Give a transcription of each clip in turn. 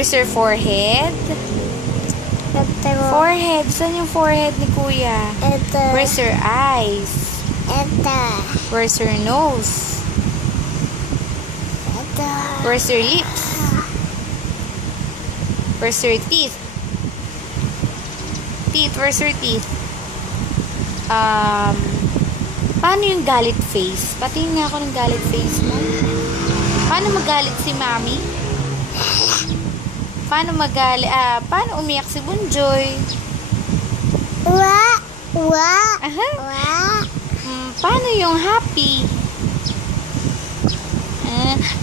Where's your forehead? Ito. Forehead. Saan yung forehead ni Kuya? Ito. Where's your eyes? Ito. Where's your nose? Ito. Where's your lips? Where's your teeth? Where's your teeth? Paano yung galit face? Patingin nga ako ng galit face mo. Paano magalit si Mami? Paano umiyak si Bunjoy? Wa. Aha. Paano yung happy?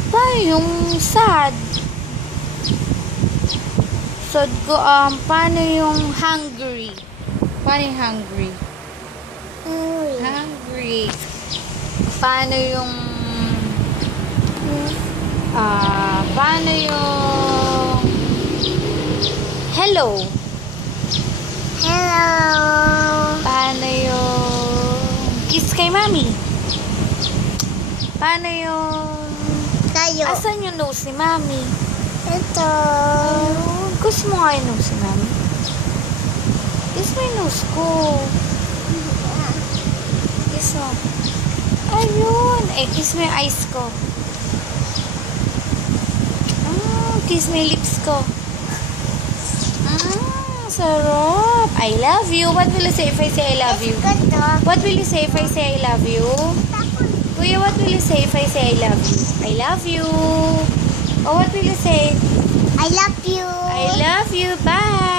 Paano yung sad? Sad ko, paano yung hungry? Paano yung hungry? Hungry. Paano yung paano yung hello? Hello. Paano yung kiss kay Mami? Paano yung Tayo. asan yung nose ni Mami? Ito. Kiss mo nga yung nose ni Mami. Kiss mo yung nose ko. Kiss mo. Ayun. Kiss mo yung eyes ko. Kiss mo yung lips ko. Sarap. I love you. What will you say if I say I love you? What will you say if I say I love you? Kuya, what will you say if I say I love you? I love you. Oh, what will you say? I love you. I love you. Bye.